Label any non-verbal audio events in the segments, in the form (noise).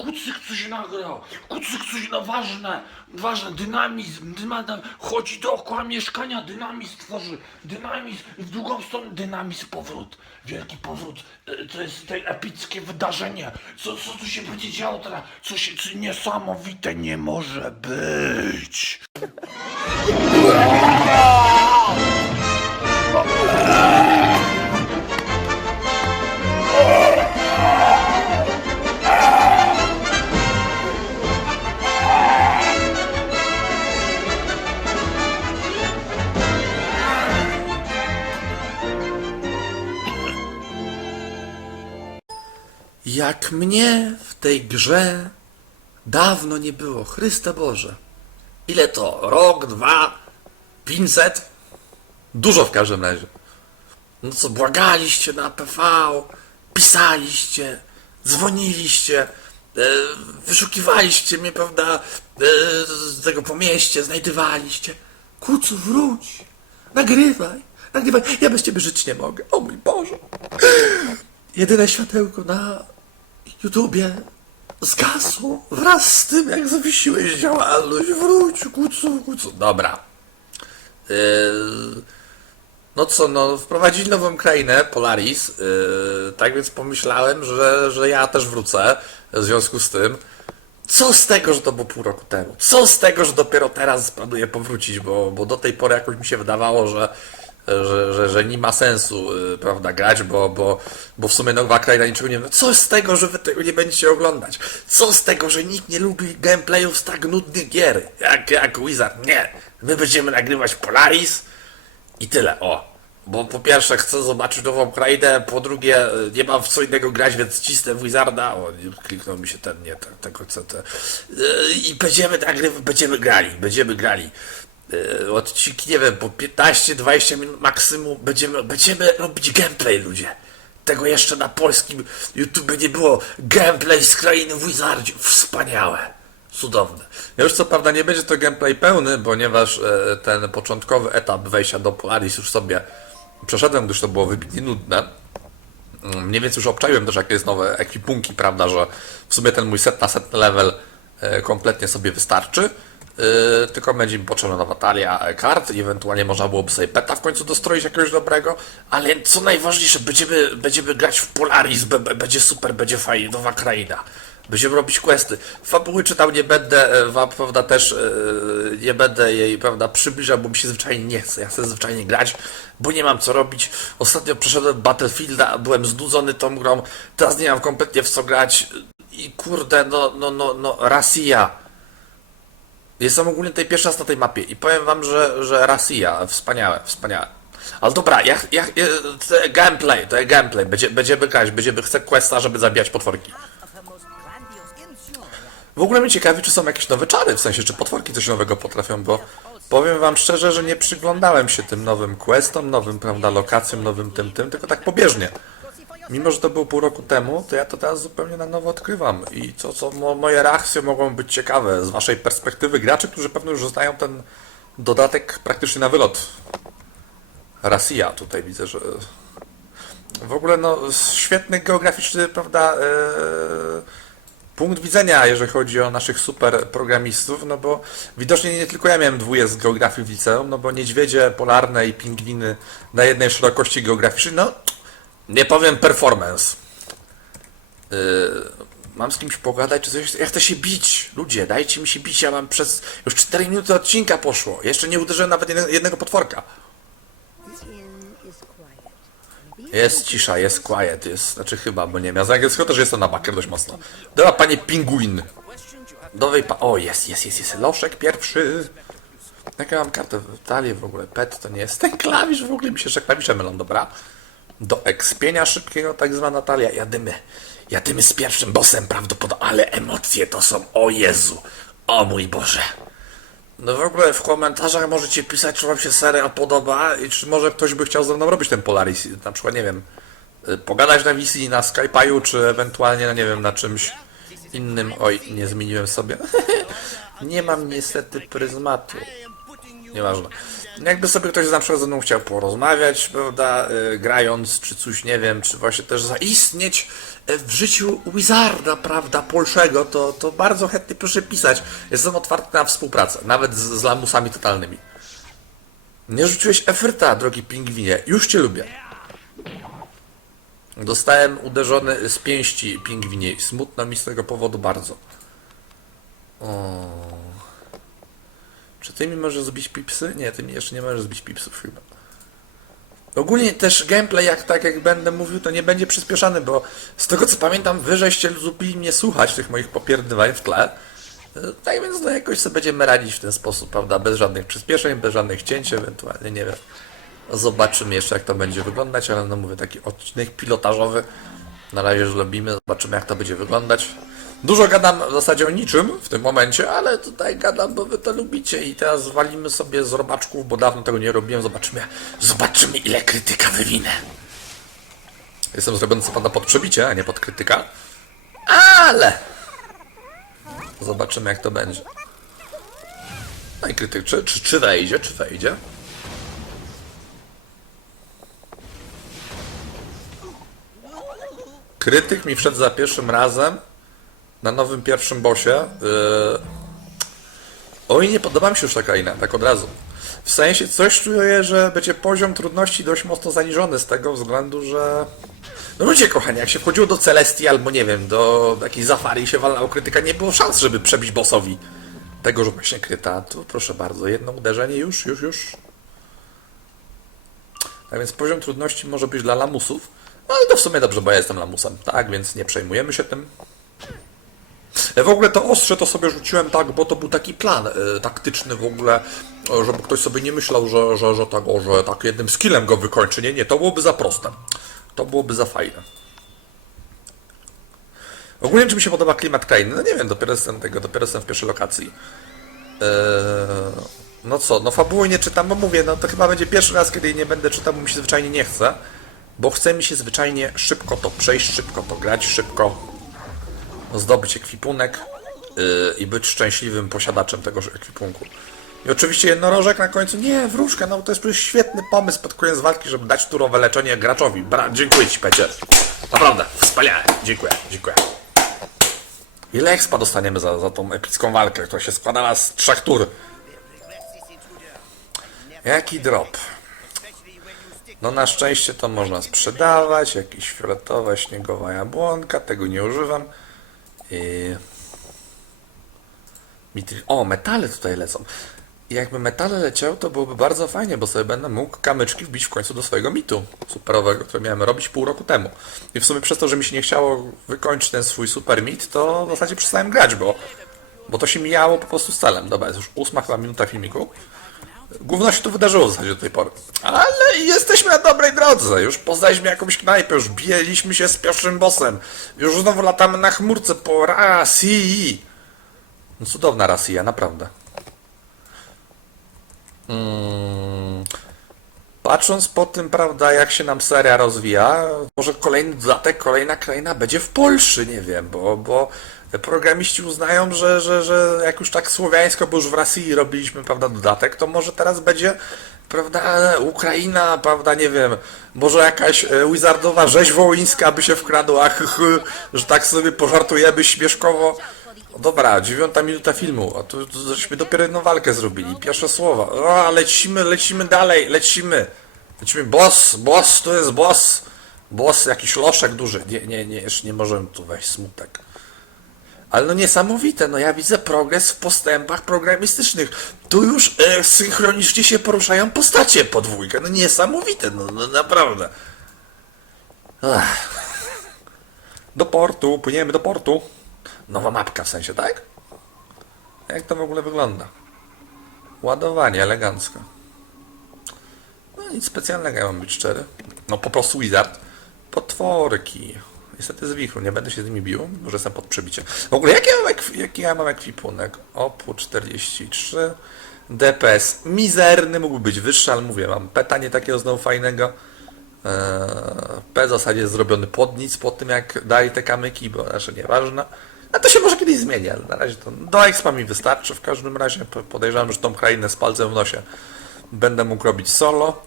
kucyk coś nagrał, kucyk coś na ważne, ważne, dynamizm, dynamizm, chodzi dookoła mieszkania, dynamizm tworzy, dynamizm w drugą stronę dynamizm powrót, wielki powrót, e, to jest te epickie wydarzenie, co, co tu się będzie działo teraz, co się, co niesamowite nie może być. (laughs) Jak mnie w tej grze dawno nie było, Chryste Boże. Ile to? Rok, dwa, pięćset? Dużo w każdym razie. No co, błagaliście na PV, pisaliście, dzwoniliście, e, wyszukiwaliście mnie, prawda, e, z tego po mieście, znajdywaliście. Kucu, wróć, nagrywaj, nagrywaj, ja bez ciebie żyć nie mogę, o mój Boże. Jedyne światełko na YouTubie zgasło wraz z tym, jak zawiesiłeś działalność. Wróć, kucu, kucu. Dobra. Yy, no co, no, wprowadzili nową krainę, Polaris, yy, tak więc pomyślałem, że, że ja też wrócę w związku z tym. Co z tego, że to było pół roku temu? Co z tego, że dopiero teraz planuję powrócić, bo, bo do tej pory jakoś mi się wydawało, że, że, że, że nie ma sensu, yy, prawda, grać, bo, bo, bo w sumie nowa kraina niczego nie Co z tego, że wy tego nie będziecie oglądać? Co z tego, że nikt nie lubi gameplayów z tak nudnych gier, jak, jak Wizard? Nie! My będziemy nagrywać Polaris, i tyle, o. Bo po pierwsze chcę zobaczyć nową krainę, po drugie e, nie mam w co innego grać, więc cisnę Wizarda. O, kliknął mi się ten, nie, ten, tego co te. Yy, I będziemy nagrywać, będziemy grali, będziemy grali. Yy, odcinki, nie wiem, po 15-20 minut maksimum będziemy, będziemy robić gameplay, ludzie. Tego jeszcze na polskim YouTube nie było. Gameplay z krainy w Wizardzie. Wspaniałe. Cudowne. Już co prawda nie będzie to gameplay pełny, ponieważ e, ten początkowy etap wejścia do Polaris już sobie przeszedłem, gdyż to było wybitnie nudne. Mm, Mniej więcej już obczaiłem też, jakie jest nowe ekwipunki, prawda, że w sumie ten mój set na setny level e, kompletnie sobie wystarczy. E, tylko będzie mi potrzebna nowa talia e, kart ewentualnie można byłoby sobie peta w końcu dostroić jakiegoś dobrego, ale co najważniejsze, będziemy, będziemy grać w Polaris, będzie super, będzie fajnie, nowa kraina. Będziemy robić questy. Fabuły czytał nie będę, e, wam prawda też e, nie będę jej prawda przybliżał, bo mi się zwyczajnie nie chce. Ja chcę zwyczajnie grać, bo nie mam co robić. Ostatnio przeszedłem Battlefielda, byłem znudzony tą grą, teraz nie mam kompletnie w co grać. I kurde, no, no, no, no, Rasija. Jestem ogólnie tutaj pierwszy raz na tej mapie i powiem wam, że, że Rasija, wspaniałe, wspaniałe. Ale dobra, ja, ja, gameplay, to jest gameplay, Będzie, będziemy grać, będziemy, chcę questa, żeby zabijać potworki. W ogóle mnie ciekawi, czy są jakieś nowe czary, w sensie, czy potworki coś nowego potrafią, bo powiem wam szczerze, że nie przyglądałem się tym nowym questom, nowym, prawda, lokacjom, nowym tym, tym, tylko tak pobieżnie. Mimo, że to było pół roku temu, to ja to teraz zupełnie na nowo odkrywam i co, co mo, moje reakcje mogą być ciekawe z waszej perspektywy graczy, którzy pewno już znają ten dodatek praktycznie na wylot. Rasija tutaj widzę, że w ogóle no świetny geograficzny, prawda, e, punkt widzenia, jeżeli chodzi o naszych super programistów, no bo widocznie nie tylko ja miałem dwóje z geografii w liceum, no bo niedźwiedzie polarne i pingwiny na jednej szerokości geograficznej, no nie powiem performance. Yy, mam z kimś pogadać, czy coś, ja chcę się bić, ludzie, dajcie mi się bić, ja mam przez, już 4 minuty odcinka poszło, jeszcze nie uderzyłem nawet jednego, potworka. Jest cisza, jest quiet, jest, znaczy chyba, bo nie wiem, ja z angielskiego też jestem na bakier dość mocno. Dobra, panie pingwin. Nowej pa... O, jest, jest, jest, jest, loszek pierwszy. Jak ja mam kartę w talii w ogóle, pet to nie jest ten klawisz, w ogóle mi się jeszcze klawisze mylą, dobra. Do ekspienia szybkiego, tak zwana talia, jadymy. Jadymy z pierwszym bossem prawdopodobnie, ale emocje to są, o Jezu, o mój Boże. No w ogóle w komentarzach możecie pisać, czy wam się serial podoba i czy może ktoś by chciał ze mną robić ten Polaris. Na przykład, nie wiem, y, pogadać na wizji, na Skype'u, czy ewentualnie, no nie wiem, na czymś innym. Oj, nie zmieniłem sobie. (laughs) nie mam niestety pryzmatu. Nieważne. Jakby sobie ktoś na przykład ze mną chciał porozmawiać, prawda, y, grając, czy coś, nie wiem, czy właśnie też zaistnieć y, w życiu Wizarda, prawda, Polszego, to, to bardzo chętnie proszę pisać. Jestem otwarty na współpracę, nawet z, z lamusami totalnymi. Nie rzuciłeś efryta, drogi pingwinie, już cię lubię. Dostałem uderzony z pięści pingwinie i smutno mi z tego powodu bardzo. O. Czy ty mi możesz zbić pipsy? Nie, ty mi jeszcze nie możesz zbić pipsów chyba. Ogólnie też gameplay, jak tak jak będę mówił, to nie będzie przyspieszany, bo z tego co pamiętam, wy żeście lubili mnie słuchać tych moich popierdnywań w tle. Tak więc no jakoś sobie będziemy radzić w ten sposób, prawda? Bez żadnych przyspieszeń, bez żadnych cięć, ewentualnie nie wiem. Zobaczymy jeszcze jak to będzie wyglądać, ale no mówię, taki odcinek pilotażowy. Na razie robimy, zobaczymy jak to będzie wyglądać. Dużo gadam w zasadzie o niczym w tym momencie, ale tutaj gadam, bo wy to lubicie i teraz walimy sobie z robaczków, bo dawno tego nie robiłem. Zobaczymy, zobaczymy ile krytyka wywinę. Jestem zrobiony co pada pod przebicie, a nie pod krytyka. Ale zobaczymy jak to będzie. No i krytyk, czy, czy, czy wejdzie, czy wejdzie? Krytyk mi wszedł za pierwszym razem na nowym pierwszym bosie. Yy... Oj, nie podoba mi się już taka inna, tak od razu. W sensie coś czuję, że będzie poziom trudności dość mocno zaniżony z tego względu, że... No ludzie kochani, jak się wchodziło do Celestii albo nie wiem, do jakiejś Zafari i się walało krytyka, nie było szans, żeby przebić bossowi tego, że właśnie kryta. Tu proszę bardzo, jedno uderzenie już, już, już. Tak więc poziom trudności może być dla lamusów. No ale to w sumie dobrze, bo ja jestem lamusem. Tak, więc nie przejmujemy się tym. E, W ogóle to ostrze to sobie rzuciłem tak, bo to był taki plan e, taktyczny w ogóle, e, żeby ktoś sobie nie myślał, że, że, że, tak, o, że tak jednym skillem go wykończy. Nie, nie, to byłoby za proste. To byłoby za fajne. Ogólnie czy mi się podoba klimat krainy? No nie wiem, dopiero jestem tego, dopiero jestem w pierwszej lokacji. Eee, no co, no fabuły nie czytam, bo mówię, no to chyba będzie pierwszy raz, kiedy jej nie będę czytał, bo mi się zwyczajnie nie chce. Bo chce mi się zwyczajnie szybko to przejść, szybko to grać, szybko zdobyć ekwipunek yy, i być szczęśliwym posiadaczem tegoż ekwipunku. I oczywiście jednorożek na końcu, nie, wróżka, no to jest przecież świetny pomysł pod koniec walki, żeby dać turowe leczenie graczowi. Bra dziękuję Ci, Pecie. Naprawdę, wspaniale. Dziękuję, dziękuję. Ile expa dostaniemy za, za tą epicką walkę, która się składała z trzech tur? Jaki drop? No na szczęście to można sprzedawać, jakiś fioletowa, śniegowa jabłonka, tego nie używam. Mitri... O, metale tutaj lecą. Jakby metale leciały, to byłoby bardzo fajnie, bo sobie będę mógł kamyczki wbić w końcu do swojego mitu superowego, który miałem robić pół roku temu. I w sumie przez to, że mi się nie chciało wykończyć ten swój super mit, to w zasadzie przestałem grać, bo, bo to się mijało po prostu z celem. Dobra, jest już ósma chyba minuta filmiku. Gówno się tu wydarzyło w zasadzie do tej pory. Ale jesteśmy na dobrej drodze. Już poznaliśmy jakąś knajpę, już bijeliśmy się z pierwszym bossem. Już znowu latamy na chmurce po Rasii. No cudowna Rasja, naprawdę. Mm. Patrząc po tym, prawda, jak się nam seria rozwija, może kolejny dodatek, kolejna kraina będzie w Polsce, nie wiem, bo, bo programiści uznają, że, że, że jak już tak słowiańsko, bo już w Rosji robiliśmy, prawda, dodatek, to może teraz będzie, prawda, Ukraina, prawda, nie wiem, może jakaś e, wizardowa rzeź wołyńska by się wkradła, (laughs) chy, chy, że tak sobie pożartujemy śmieszkowo. No Dobra, dziewiąta minuta filmu, a tu, tu żeśmy dopiero jedną walkę zrobili, pierwsze słowa. O, lecimy, lecimy dalej, lecimy. Lecimy, boss, boss, tu jest boss. Boss, jakiś loszek duży. Nie, nie, nie, jeszcze nie możemy tu wejść, smutek. Ale no niesamowite, no ja widzę progres w postępach programistycznych. Tu już e, synchronicznie się poruszają postacie podwójka. No niesamowite, no, no naprawdę. Do portu, płyniemy do portu. Nowa mapka w sensie, tak? Jak to w ogóle wygląda? Ładowanie elegancko. No nic specjalnego, ja mam być szczery. No po prostu wizard. Potworki. Niestety z wichru, nie będę się z nimi bił, może jestem pod przebicie. W ogóle jaki ja mam, ja mam ekwipunek? Opu 43. DPS mizerny, mógłby być wyższy, ale mówię, mam peta nie takiego znowu fajnego. Eee, P w zasadzie jest zrobiony pod nic, po tym jak dali te kamyki, bo raczej nieważne. A to się może kiedyś zmieni, ale na razie to do expa mi wystarczy w każdym razie. Po- Podejrzewam, że tą krainę z palcem w nosie będę mógł robić solo,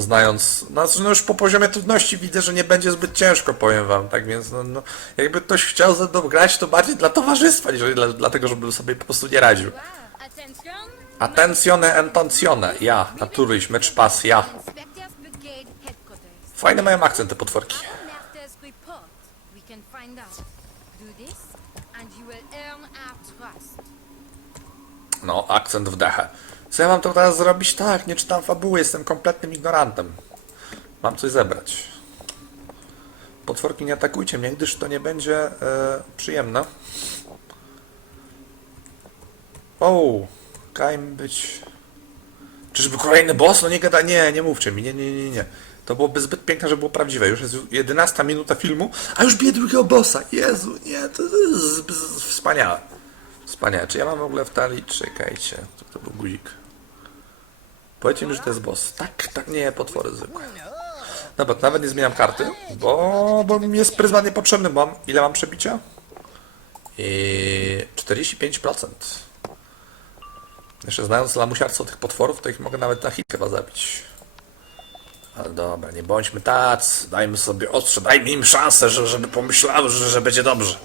znając, no, no już po poziomie trudności widzę, że nie będzie zbyt ciężko, powiem wam, tak więc no, no jakby ktoś chciał ze mną grać, to bardziej dla towarzystwa, niż dla, dlatego, żeby sobie po prostu nie radził. Attenzione ententione, ja, natürlich, mecz pas, ja. Fajne mają akcent te potworki. No, akcent w dechę. Co ja mam to teraz zrobić? Tak, nie czytam fabuły, jestem kompletnym ignorantem. Mam coś zebrać. Potworki nie atakujcie mnie, gdyż to nie będzie e, przyjemne. O, kaim być... Czyżby kolejny boss? No nie gada, nie, nie mówcie mi, nie, nie, nie, nie. To byłoby zbyt piękne, żeby było prawdziwe. Już jest 11 minuta filmu, a już bije drugiego bossa. Jezu, nie, to jest wspaniałe. Wspaniałe. Czy ja mam w ogóle w talii? Czekajcie. To, to był guzik. Powiedzcie mi, że to jest boss. Tak, tak, nie, potwory zwykłe. Dobra, to nawet nie zmieniam karty, bo, bo mi jest pryzmat niepotrzebny, mam, ile mam przebicia? I 45%. Jeszcze znając lamusiarstwo tych potworów, to ich mogę nawet na hit chyba zabić. Ale dobra, nie bądźmy tacy, dajmy sobie ostrze, dajmy im szansę, że, żeby pomyślały, że, że będzie dobrze.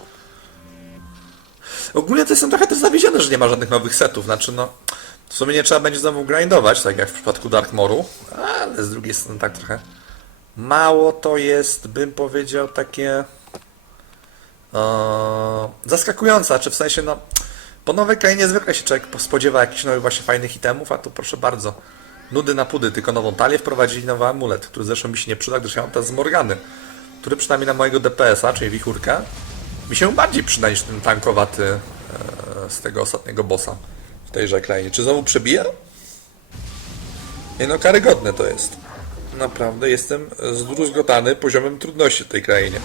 Ogólnie to jestem trochę też zawiedziony, że nie ma żadnych nowych setów. Znaczy, no, w sumie nie trzeba będzie znowu grindować, tak jak w przypadku Darkmoru, ale z drugiej strony tak trochę. Mało to jest, bym powiedział, takie. E, zaskakujące, czy w sensie, no. Po nowej krainie zwykle się człowiek spodziewa jakichś nowych, właśnie fajnych itemów, a tu proszę bardzo. Nudy na pudy, tylko nową talię wprowadzili nowy amulet, który zresztą mi się nie przyda, gdyż ja mam teraz z Morgany, który przynajmniej na mojego DPS-a, czyli wichurkę, mi się bardziej przyda niż ten tankowaty e, z tego ostatniego bossa tejże krainie. Czy znowu przebija? Nie no, karygodne to jest. Naprawdę jestem zdruzgotany poziomem trudności w tej krainie.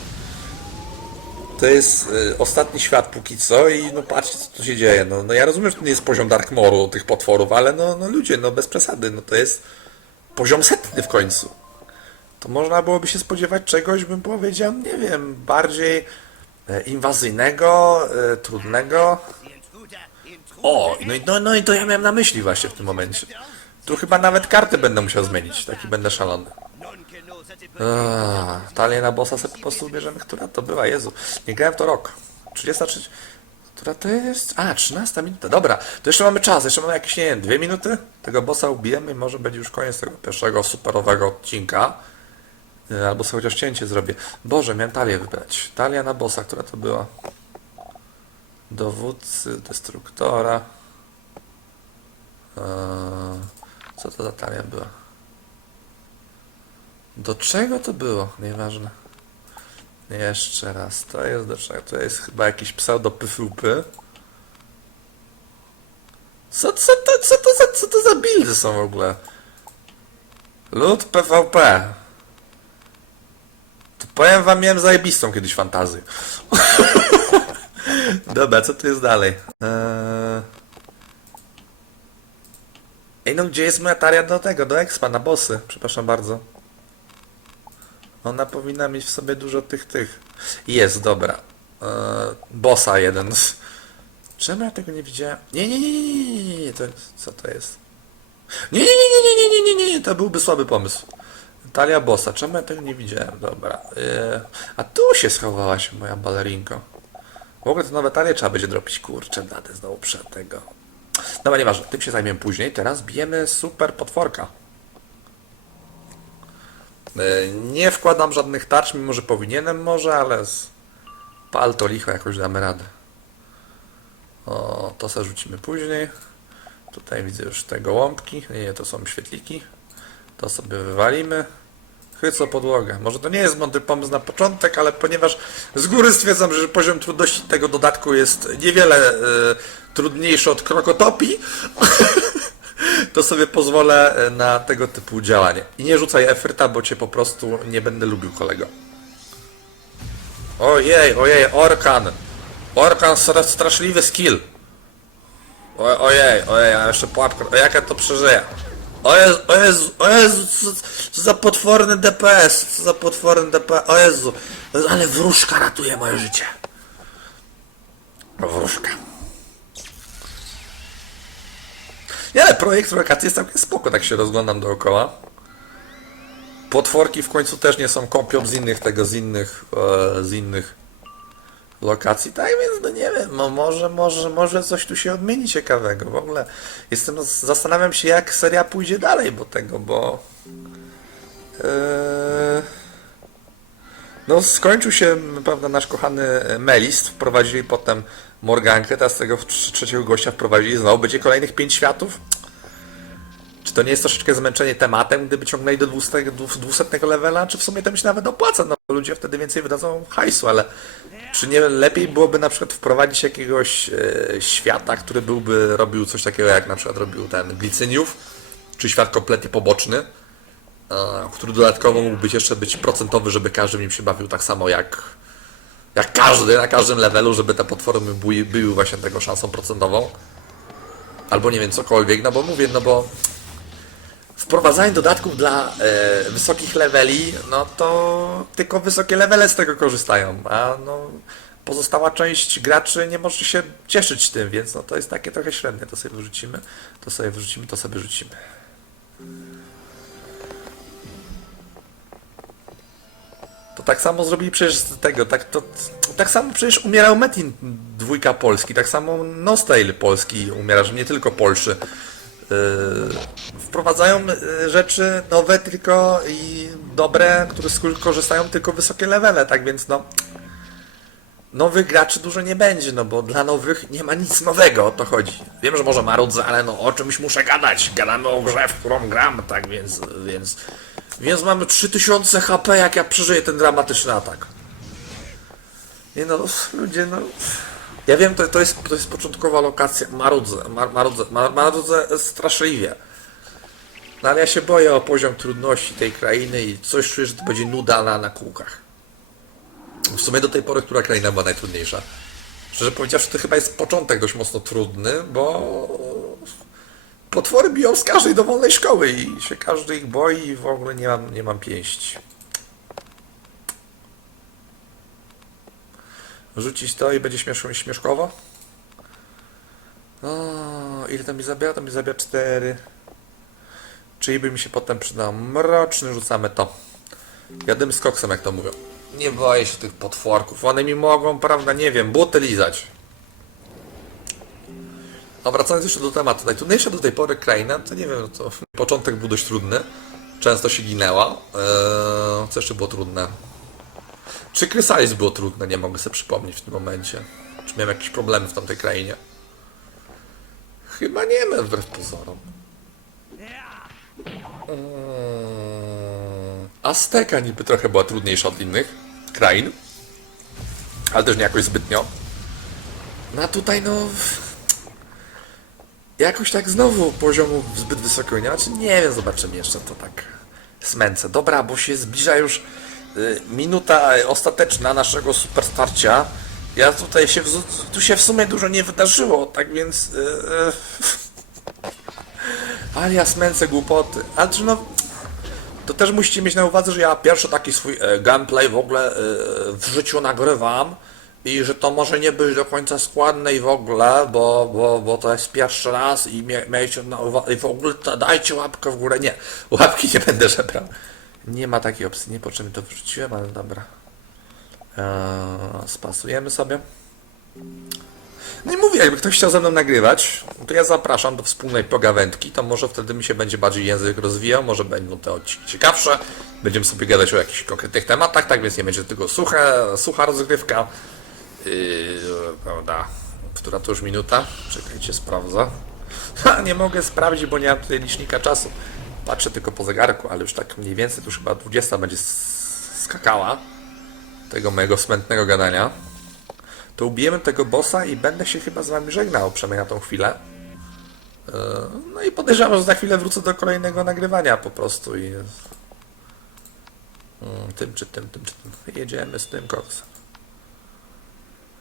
To jest e, ostatni świat póki co i no patrzcie co tu się dzieje. No, no ja rozumiem, że to nie jest poziom Darkmoru tych potworów, ale no, no ludzie, no bez przesady, no to jest poziom setny w końcu. To można byłoby się spodziewać czegoś, bym powiedział, nie wiem, bardziej e, inwazyjnego, e, trudnego. O, no i, no, no i to ja miałem na myśli właśnie w tym momencie. Tu chyba nawet karty będę musiał zmienić, taki będę szalony. Eee, talię na bossa sobie po prostu bierzemy, która to była, Jezu. Nie grałem to rok. 33. Która to jest? A, 13 minuta. Dobra, to jeszcze mamy czas, jeszcze mamy jakieś, nie wiem, dwie minuty. Tego bossa ubijemy i może będzie już koniec tego pierwszego superowego odcinka. E, Albo sobie chociaż cięcie zrobię. Boże, miałem talię wybrać. Talia na bossa, która to była? Dowódcy, destruktora. Eee, co to za talia była? Do czego to było? Nieważne. Jeszcze raz. To jest do czego? To jest chyba jakiś pseudo PvP. Co, co, to, co, to za, co to za buildy są w ogóle? Lud PvP. To powiem wam, miałem zajebistą kiedyś fantazję. (laughs) Dobra, co tu jest dalej? Eee... Ej, no gdzie jest moja talia do tego, do expa, na bossy? Przepraszam bardzo. Ona powinna mieć w sobie dużo tych, tych. Jest, dobra. Eee, bossa jeden. Czemu ja tego nie widziałem? Nie, nie, nie, nie, nie, nie, nie, nie, to co to jest? Nie, nie, nie, nie, nie, nie, nie, nie, nie, to byłby słaby pomysł. Talia bossa, czemu ja tego nie widziałem? Dobra. Eee, a tu się schowałaś, moja balerinko. W ogóle te nowe talie trzeba będzie dropić, kurczę, dadę znowu przed tego. Dobra, nieważne, tym się zajmiemy później. Teraz bijemy super potworka. E, Nie wkładam żadnych tarcz, mimo że powinienem może, ale z pal to licho jakoś damy radę. O, to sobie rzucimy później. Tutaj widzę już te gołąbki. Nie, to są świetliki. To sobie wywalimy. Chyco podłogę. Może to nie jest mądry pomysł na początek, ale ponieważ z góry stwierdzam, że poziom trudności tego dodatku jest niewiele e, trudniejszy od krokotopii, (laughs) to sobie pozwolę e, na tego typu działanie. I nie rzucaj efryta, bo cię po prostu nie będę lubił, kolego. Ojej, ojej, Orkan. Orkan, stra- straszliwy skill. O, ojej, ojej, a jeszcze pułapka. O, jak ja to przeżyję? O Jezu, o Jezu, o Jezu, co, za potworny DPS, co za potworny DPS, o Jezu. Ale wróżka ratuje moje życie. Wróżka. Nie, ale projekt lokacji jest całkiem spoko, tak się rozglądam dookoła. Potworki w końcu też nie są kopią z innych tego, z innych, e, z innych lokacji, tak więc no nie wiem, no może, może, może coś tu się odmieni ciekawego. W ogóle jestem, zastanawiam się jak seria pójdzie dalej, bo tego, bo e, no skończył się, prawda, nasz kochany Melist, wprowadzili potem Morgankę, teraz tego trz- trzeciego gościa wprowadzili, znowu będzie kolejnych pięć światów. Czy to nie jest troszeczkę zmęczenie tematem, gdyby ciągnęli do 200, 200 levela, czy w sumie to mi się nawet opłaca, no bo ludzie wtedy więcej wydadzą hajsu, ale czy nie lepiej byłoby na przykład wprowadzić jakiegoś e, świata, który byłby robił coś takiego jak na przykład robił ten Glicyniów, czy świat kompletnie poboczny, e, który dodatkowo mógł być jeszcze być procentowy, żeby każdy nim się bawił tak samo jak jak każdy, na każdym levelu, żeby te potwory były, były właśnie tego szansą procentową. Albo nie wiem, cokolwiek, no bo mówię, no bo wprowadzanie dodatków dla e, wysokich leveli, no to tylko wysokie levele z tego korzystają, a no pozostała część graczy nie może się cieszyć tym, więc no to jest takie trochę średnie, to sobie wyrzucimy, to sobie wyrzucimy, to sobie rzucimy. To tak samo zrobili przecież z tego, tak, to, tak samo przecież umierał Metin dwójka Polski, tak samo Nostale Polski umiera, że nie tylko Polszy. Yy, wprowadzają yy, rzeczy nowe tylko i dobre, które z których korzystają tylko wysokie levele, tak więc no nowych graczy dużo nie będzie, no bo dla nowych nie ma nic nowego, o to chodzi. Wiem, że może marudzę, ale no o czymś muszę gadać. Gadamy o grze, w którą gram, tak więc, więc, więc mamy 3000 HP, jak ja przeżyję ten dramatyczny atak. Nie no, ludzie, no... Ja wiem, to, to, jest, to jest początkowa lokacja, marudzę, mar, marudzę, mar, marudzę straszliwie. No ale ja się boję o poziom trudności tej krainy i coś czuję, że to będzie nuda na, na kółkach. W sumie do tej pory, która kraina była najtrudniejsza? Szczerze powiedziawszy, to chyba jest początek dość mocno trudny, bo potwory biją z każdej dowolnej szkoły i się każdy ich boi i w ogóle nie mam, nie mam pięści. Rzucić to i będzie śmiesz, śmieszkowo? O, ile to mi zabiera? To mi zabiera 4. Czyli by mi się potem przydał mroczny, rzucamy to. Jadym z koksem, jak to mówią. Nie boję się tych potworków. One mi mogą, prawda, nie wiem, buty lizać. A wracając jeszcze do tematu. Najtrudniejsza do tej pory kraina, to nie wiem, no to początek był dość trudny. Często się ginęła. Eee, co jeszcze było trudne? Czy Chrysalis było trudne? Nie mogę sobie przypomnieć w tym momencie. Czy miałem jakieś problemy w tamtej krainie? Chyba nie miałem wbrew pozorom. Mm, Azteka niby trochę była trudniejsza od innych krain, ale też nie jakoś zbytnio. No a tutaj no... Jakoś tak znowu poziomu zbyt wysokiego nie czy nie wiem, zobaczymy jeszcze to tak smęcę. Dobra, bo się zbliża już minuta ostateczna naszego superstarcia. Ja tutaj się, tu się w sumie dużo nie wydarzyło, tak więc... y, ale ja smęcę głupoty. Ale czy no... To też musicie mieć na uwadze, że ja pierwszy taki swój e, gameplay w ogóle e, w życiu nagrywam i że to może nie być do końca składne i w ogóle, bo, bo, bo to jest pierwszy raz i mie, na uwadze, i w ogóle dajcie łapkę w górę. Nie, łapki nie będę żebrał. Nie ma takiej opcji, nie po czym to wrzuciłem, ale dobra. Eee, spasujemy sobie. I mówię, jakby ktoś chciał ze mną nagrywać, to ja zapraszam do wspólnej pogawędki, to może wtedy mi się będzie bardziej język rozwijał, może będą te odcinki ciekawsze, będziemy sobie gadać o jakichś konkretnych tematach, tak więc nie będzie tylko suche, sucha rozgrywka, yy, prawda, która to już minuta, czekajcie, sprawdza. (laughs) Ha, nie mogę sprawdzić, bo nie mam tutaj licznika czasu, patrzę tylko po zegarku, ale już tak mniej więcej, to już chyba 20 będzie skakała tego mojego smętnego gadania to ubijemy tego bossa i będę się chyba z wami żegnał, przynajmniej na tą chwilę. Eee, No i podejrzewam, że za chwilę wrócę do kolejnego nagrywania po prostu i... Mm, Tym czy tym, tym czy tym. Jedziemy z tym koksem.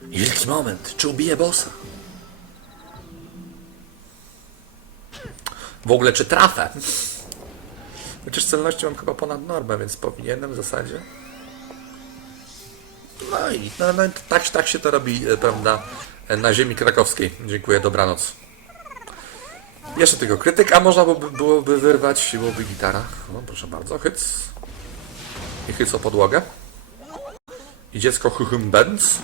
Wielki moment, czy ubiję bossa? W ogóle czy trafę? Chociaż celności mam chyba ponad normę, więc powinienem w zasadzie. No i no, no, tak, tak się to robi, e, prawda, e, na ziemi krakowskiej. Dziękuję, dobranoc. Jeszcze tego krytyka można byłoby, byłoby wyrwać, byłoby gitara. No proszę bardzo, hyc. I hyc o podłogę. I dziecko hychym bęc.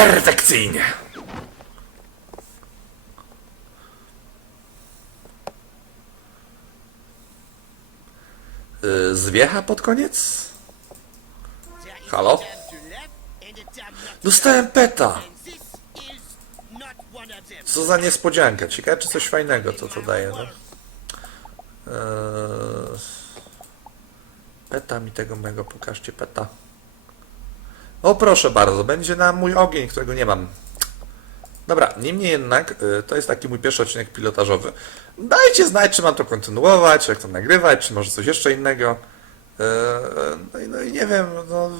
Perfekcyjnie. Y, Zwiecha pod koniec? Halo? Dostałem peta. Co za niespodzianka. Ciekawe, czy coś fajnego to to daje. No? Eee... Peta mi tego mego, pokażcie peta. O proszę bardzo, będzie na mój ogień, którego nie mam. Dobra, niemniej jednak, y, to jest taki mój pierwszy odcinek pilotażowy. Dajcie znać, czy mam to kontynuować, jak to nagrywać, czy może coś jeszcze innego. Y, No i, no i nie wiem, no,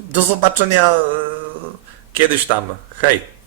do zobaczenia y, kiedyś tam. Hej!